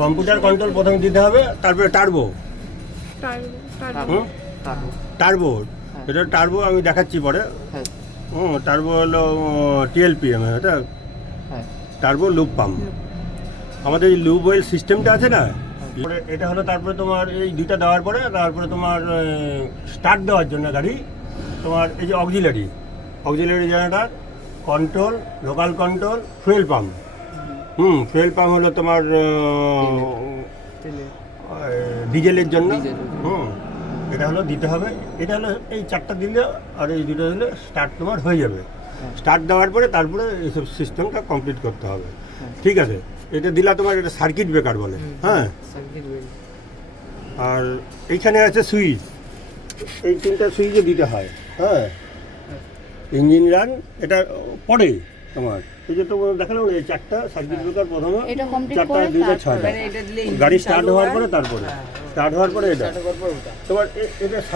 Computer control প্রথমে দিতে হবে, তারপরে টার্বো। টার্বো, এটা টার্বো আমি দেখাচ্ছি পরে। টার্বো হলো TLPM, এটা টার্বো লুপ পাম্প। আমাদের এই লুপ ওয়েল সিস্টেমটা আছে না, এটা হলো তারপরে তোমার এই দুইটা দেওয়ার পরে তারপরে তোমার স্টার্ট দেওয়ার জন্য গাড়ি তোমার এই যে auxiliary generator, control, local control, fuel pump. Fuel pump হলো তোমার ডিজেলের জন্য। এটা হলো দিতে হবে। এটা হলো এই চারটা দিলে আর এই দুটো দিলে স্টার্ট তোমার হয়ে যাবে। স্টার্ট দেওয়ার পরে তারপরে এইসব সিস্টেমটা কমপ্লিট করতে হবে। ঠিক আছে, এটা দিলা তোমার, এটা সার্কিট ব্রেকার বলে। হ্যাঁ, আর এইখানে আছে সুইচ, এই তিনটা সুইচে দিতে হয়। হ্যাঁ, ইঞ্জিন রান এটা পরে তোমার এই যে তোমার দেখালাম এই চারটা সার্কিট ব্রেকার প্রথমে, চারটা দুইটা ছয়টা গাড়ি স্টার্ট হওয়ার পরে, তারপরে স্টার্ট হওয়ার পরে এটা তোমার এটা